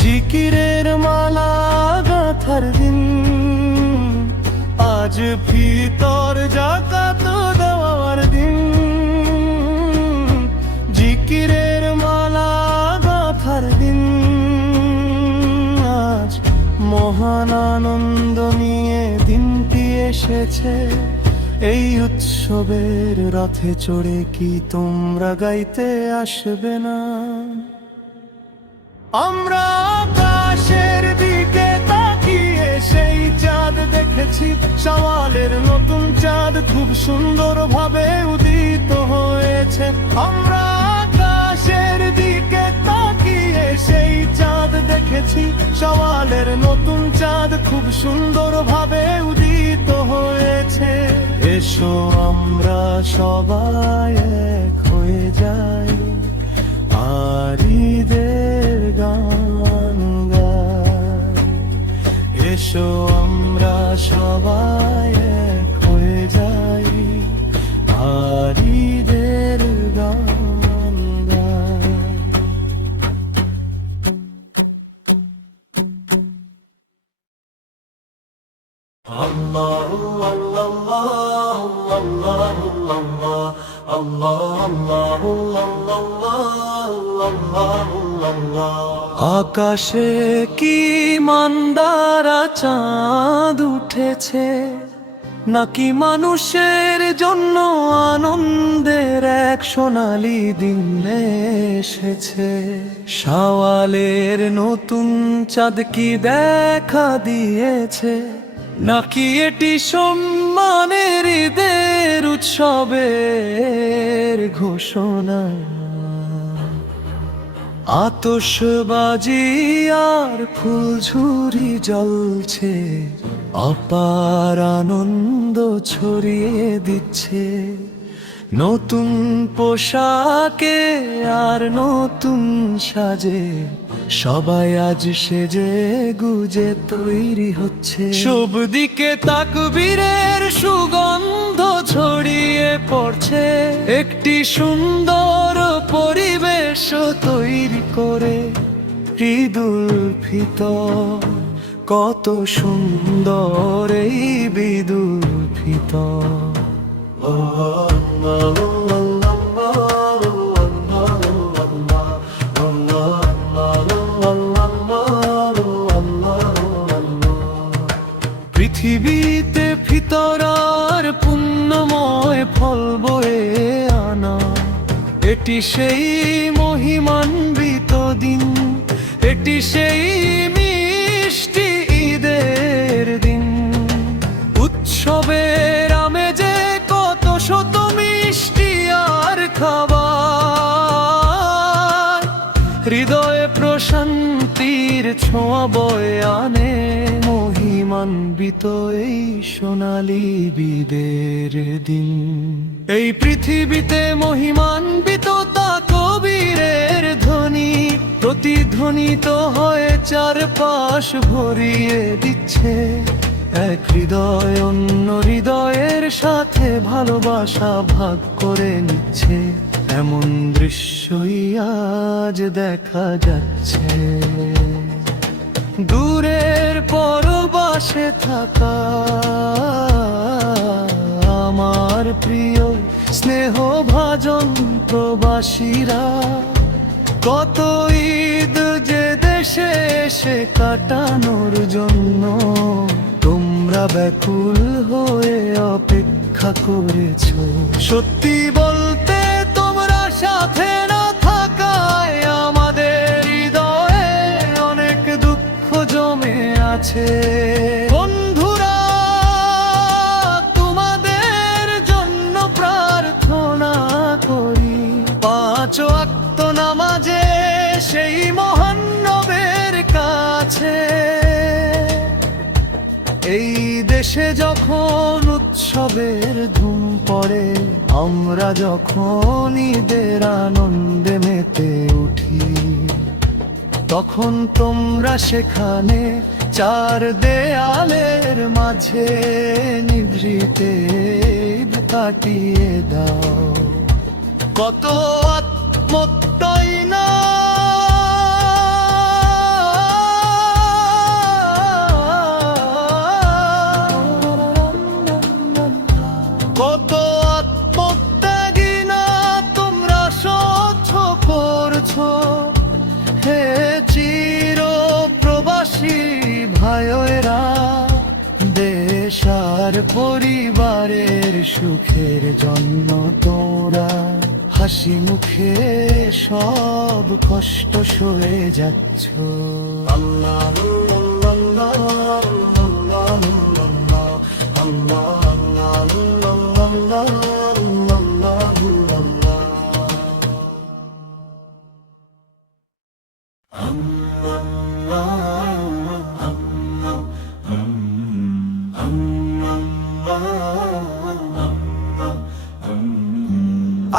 জিকিরের মালা গাঁথার দিন। আজ ফিতর জাকাত দেওয়ার দিন, জিকিরের মালা গাঁথার দিন। আজ মহান আনন্দ নিয়ে দিনটি এসেছে, এই উৎসবের রথে চড়ে কি তোমরা গাইতে আসবে না? আমরা আকাশের দিকে তাকিয়ে সেই চাঁদ দেখেছি, শাওয়ালের নতুন চাঁদ খুব সুন্দর ভাবে উদিত হয়েছে। আমরা আকাশের দিকে তাকিয়ে সেই চাঁদ দেখেছি, শাওয়ালের নতুন চাঁদ খুব সুন্দর ভাবে উদিত হয়েছে। এসো আমরা সবাই এক হয়ে যাই, আর ঈদের গান গাই। এসো আমরা সবাই এক হয়ে যাই, আর ঈদের গান গাই। আল্লাহু আল্লাহ আল্লাহু আল্লাহ আল্লাহু আল্লাহ। আকাশে কি মান্দারা চাঁদ উঠেছে, নাকি মানুষের জন্য আনন্দের এক সোনালি দিন এসেছে? শাওয়ালের নতুন চাঁদ কি দেখা দিয়েছে, নাকি এটি সম্মানের ঈদের উৎসবের ঘোষণা? আতশবাজি আর ফুলঝুরি জ্বলছে, অপার আনন্দ ছড়িয়ে দিচ্ছে। নতুন পোশাকে আর নতুন সাজে সবাই আজ সেজে গুজে তৈরি হচ্ছে। সব দিকে তাকবীরের সুগন্ধ ছড়িয়ে পড়ছে, একটি সুন্দর পরিবেশ তৈরি করে ঈদুল ফিতর। কত সুন্দর এই ঈদুল ফিতর। পৃথিবীতে ফিতরার পুণ্যময় ফল বয়ে আনা, এটি সেই মহিমান্বিত দিন, এটি সেই মিষ্টি ঈদের দিন। উৎসবের আমেজে কত শত মিষ্টি আর খাবার, হৃদয়ে প্রশান্তির ছোঁয়া বয়ে আনে মহিমান্বিত এই সোনালি ঈদের দিন। এই পৃথিবীতে মহিমান্বিত তাকবীরের ধ্বনি প্রতিধ্বনিত হয়ে চারপাশ ভরিয়ে দিচ্ছে। এক হৃদয় অন্য হৃদয়ের সাথে ভালোবাসা ভাগ করে নিচ্ছে, এমন দৃশ্যই আজ দেখা যাচ্ছে। দূরের পরবাসে থাকা আমার প্রিয় স্নেহভাজন প্রবাসীরা, কত ঈদ যে দেশে এসে কাটানোর জন্য তোমরা ব্যাকুল হয়ে অপেক্ষা করেছো। সত্যি বলতে তোমরা সাথে না থাকায় আমাদের হৃদয়ে অনেক দুঃখ জমে আছে। বন্ধুরা, তোমাদের জন্য প্রার্থনা করি, 5 ওয়াক্ত নামাজে সেই মহান নবের কাছে। এই দেশে যখন উৎসবের ধুম পড়ে, আমরা যখন ঈদের আনন্দে মেতে উঠি, তখন তোমরা সেখানে 4 দেয়ালের মাঝে নিভৃতে ঈদ কাটিয়ে দাও। কত আত্মত্যাই না কত আত্মত্যাগী না তোমরা সহ্য করছো। হে চির প্রবাসী ভাইয়েরা, দেশ আর পরিবারের সুখের জন্য তোমরা হাসি মুখে সব কষ্ট সয়ে যাচ্ছ। আল্লাহ আল্লাহ আল্লাহ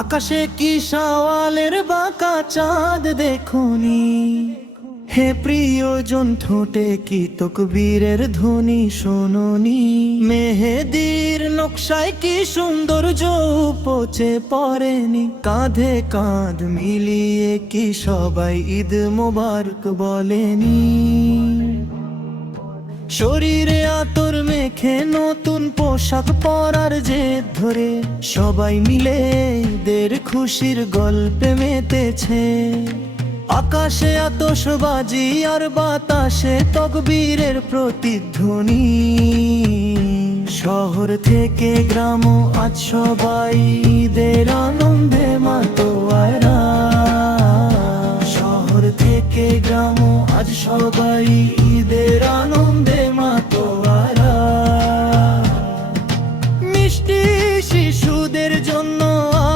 আকাশে কি শাওয়ালের বাঁকা চাঁদ দেখুনি, হে প্রিয়জন ঠোঁটে কি তকবীরের ধ্বনি শোনোনি। মেহেদির নকশায় কি সৌন্দর্য উপচে পড়েনি, কাঁধে কাঁধ মিলিয়ে কি সবাই ঈদ মোবারক বলেনি। শরীরে আতর মেখে নতুন পোশাক পরার জেদ ধরে সবাই মিলে ঈদের খুশির গল্পে মেতেছে। আকাশে আতশবাজি আর বাতাসে তকবীরের প্রতিধ্বনি। শহর থেকে গ্রাম আজ সবাই ঈদের আনন্দে মাতোয়ারা। শহর থেকে গ্রাম আজ সবাই ঈদের আনন্দে মাতোয়ারা। মিষ্টি শিশুদের জন্য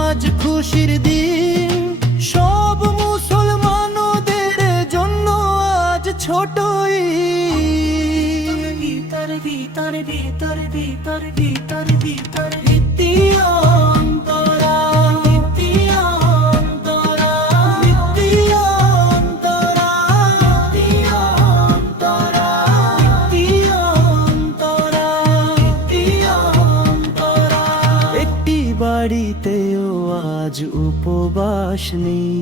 আজ খুশির দিন, সব মুসলমানদের জন্য আজ ছোট ঈদ। ভিতরে ভিতরে ভিতরে ভিতরে ভিতরে ভিতরে নিত্যন্তরা নিত্যন্তরা নিত্যন্তরা নিত্যন্তরা নিত্যন্তরা নিত্যন্তরা। একটি বাড়িতেও আজ উপবাস নেই,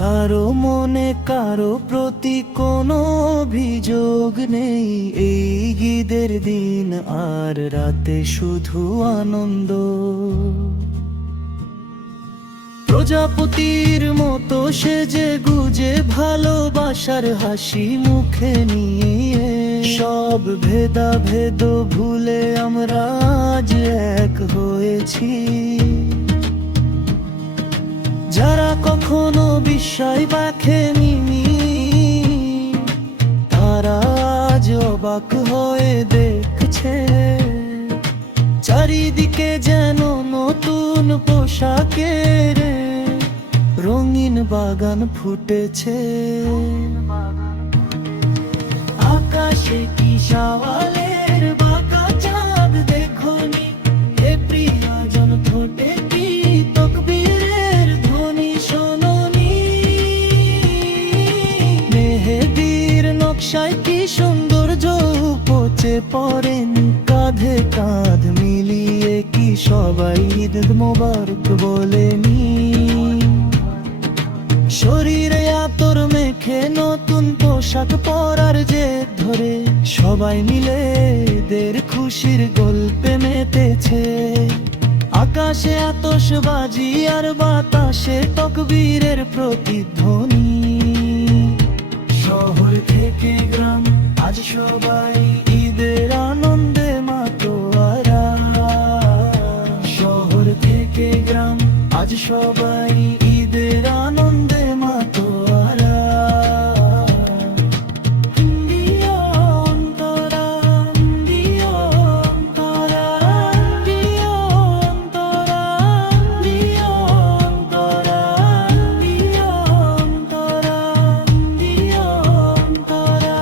কারো মনে কারো প্রতি কোনো অভিযোগ নেই। এই ঈদের দিন আর রাতে শুধু আনন্দ। প্রজাপতির মতো সেজে গুজে ভালোবাসার হাসি মুখে নিয়ে সব ভেদাভেদ ভুলে আমরা আজ এক হয়েছি। যারা কখনো বিস্ময় দেখেনি তারা আজ অবাক হয়ে দেখছে। চারিদিকে যেন নতুন পোশাকের রঙিন বাগান ফুটেছে। আকাশে কি সওয়ালের বাঁকা চাঁদ দেখোনি, এ প্রিয়জন ঠোঁটে কি তকবীরের ধ্বনি শোনোনি। মেহেদির নকশায় কি সৌন্দর্য উপচে পড়েন, কাঁধে কাঁধ মিলিয়ে কি সবাই ঈদ মোবারক বলেনি। শরীরে আতর মেখে নতুন পোশাক পরার জেদ ধরে সবাই মিলে ঈদের খুশির গল্পে মেতেছে। আকাশে আতশবাজি আর বাতাসে তকবীরের প্রতিধ্বনি। শহর থেকে গ্রাম আজ সবাই ঈদের আনন্দে মাতোয়ারা। শহর থেকে গ্রাম আজ সবাই ঈদের আনন্দে মাতোয়ারা। নিত্যন্তরা নিত্যন্তরা নিত্যন্তরা নিত্যন্তরা নিত্যন্তরা নিত্যন্তরা।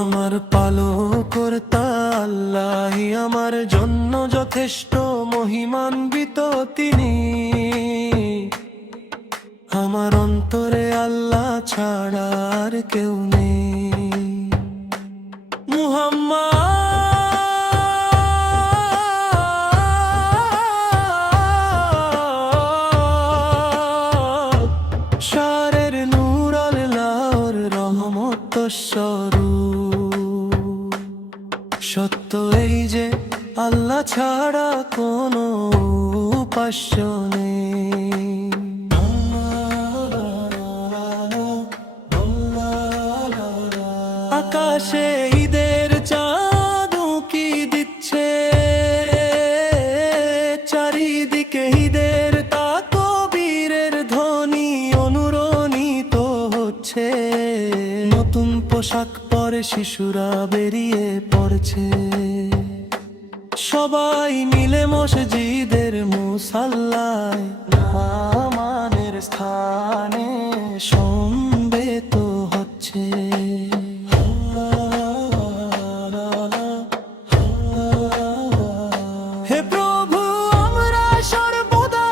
আমার পালকর্তা আল্লাহই আমার জন্য যথেষ্ট, মহিমান্বিত তিনি। আমার অন্তরে আল্লাহ ছাড়া আর কেউ নেই। মুহাম্মদ শারের নূর আল্লাহর রহমত স্বরূপ। সত্য এই যে আল্লাহ ছাড়া কোনো উপাস্য নেই। আকাশে ঈদের চাঁদ উঁকি দিচ্ছে, চারিদিকে ঈদের তাকবীরের ধ্বনি অনুরণিত হচ্ছে। নতুন পোশাক পরে শিশুরা বেরিয়ে পড়ছে, সবাই মিলে মসজিদের মুসাল্লায় নামাজের স্থানে সমবেত হচ্ছে। হে প্রভু, আমরা সর্বদা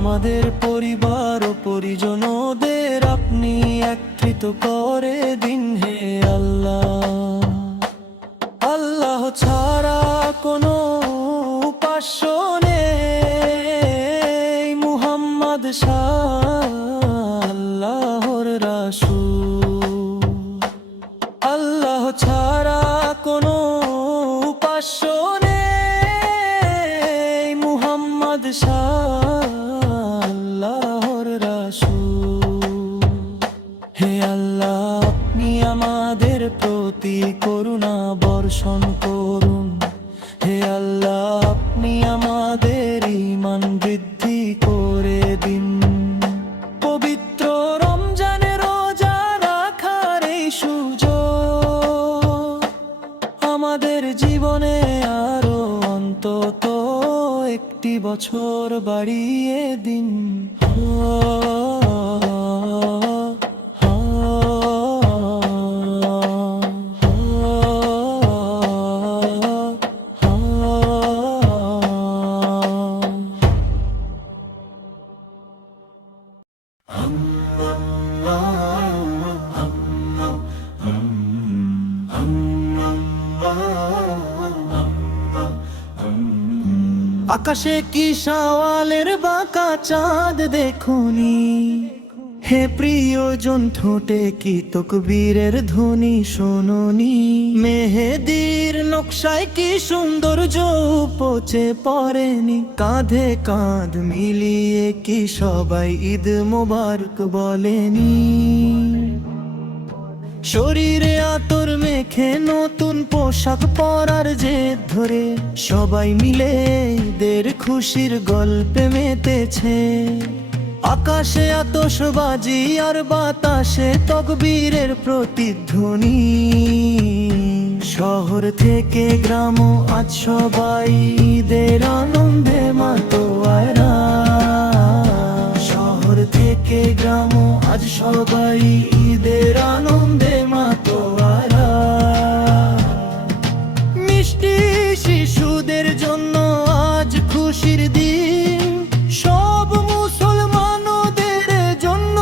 আমাদের পরিবার ও পরিজনদের আপনি একত্রিত করে দিন হে আল্লাহ। আল্লাহ ছাড়া কোনো উপাস্য নেই, মুহাম্মদ আল্লাহর রাসূল। আল্লাহ ছাড়া কোনো উপাস্য নেই, মুহাম্মদ আল্লাহর রাসূল। হে আল্লাহ, আপনি আমাদের প্রতি করুণা বর্ষণ করুন। হে আল্লাহ, আপনি আমাদের ঈমান বৃদ্ধি করে দিন। পবিত্র রমজানে রোজা রাখার এই সুযোগ আমাদের জীবনে আরো অন্তত একটি বছর বাড়িয়ে দিন। আকাশে কি শাওয়ালের বাঁকা চাঁদ দেখুনি, হে প্রিয়জন ঠোঁটে কি তকবীরের ধ্বনি শোনোনি। মেহেদির নকশায় কি সৌন্দর্য উপচে পড়েনি, কাঁধে কাঁধ মিলিয়ে কি সবাই ঈদ মোবারক বলেনি। শরীরে আতর মেখে নতুন পোশাক পরার জেদ ধরে সবাই মিলে ঈদের খুশির গল্পে মেতেছে। আকাশে আতশবাজি আর বাতাসে তকবীরের প্রতিধ্বনি। শহর থেকে গ্রাম আজ সবাই ঈদের আনন্দে মাতোয়ারা। শহর থেকে গ্রাম আজ সবাই ঈদের আনন্দে মাতোয়ারা। মিষ্টি শিশুদের জন্য আজ খুশির দিন, সব মুসলমানদের জন্য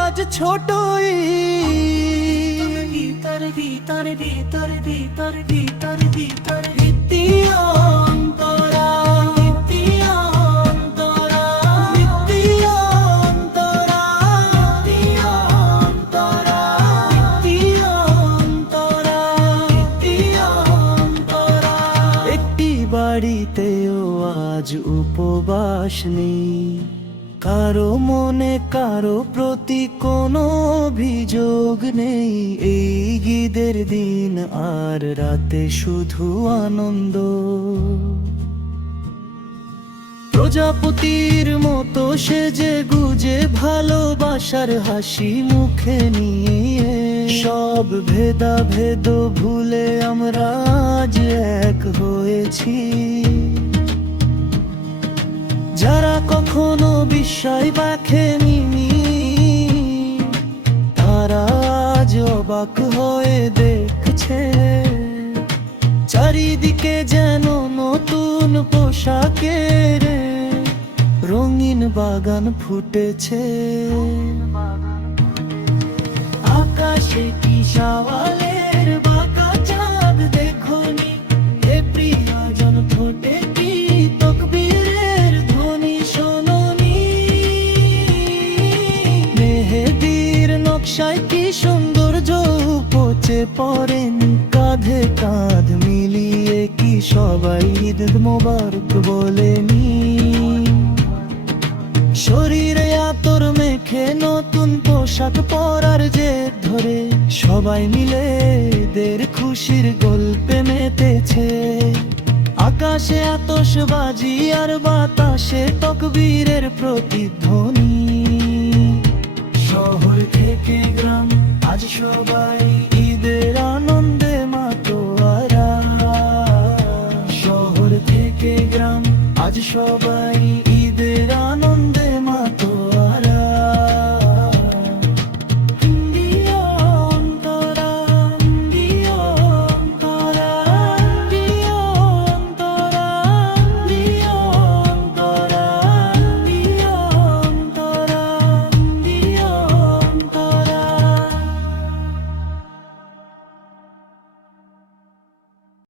আজ ছোট ঈদ। ভিতরে ভিতরে ভিতরে ভিতরে ভিতরে ভিতরে বাড়িতেও আজ উপবাস নেই, কারো মনে কারো প্রতি কোনো অভিযোগ নেই। এই ঈদের দিন আর রাতে শুধু আনন্দ। প্রজাপতির মতো সেজে গুজে ভালোবাসার হাসি মুখে নিয়ে সব ভেদাভেদ ভুলে আমরা আজ এক হয়েছি। যারা কখনো বিস্ময় দেখেনি তারা আজ অবাক হয়ে দেখছে। চারিদিকে যেন নতুন পোশাকের রঙিন বাগান ফুটেছে। আকাশে কি শাওয়ালের বাঁকা চাঁদ দেখোনি, হে প্রিয়জন ঠোঁটে কি তকবীরের ধ্বনি শোনোনি। মেহেদির নকশায় কি সৌন্দর্য উপচে পড়েন, কাঁধে কাঁধ মিলিয়ে কি সবাই ঈদ মোবারক বলেনি। শরীরে আতর মেখে নতুন পোশাক পরার জেদ ধরে সবাই মিলে ঈদের খুশির গল্পে মেতেছে। আকাশে আতশবাজি আর বাতাসে তকবীরের প্রতিধ্বনি। শহর থেকে গ্রাম আজ সবাই ঈদের আনন্দে মাতোয়ারা। শহর থেকে গ্রাম আজ সবাই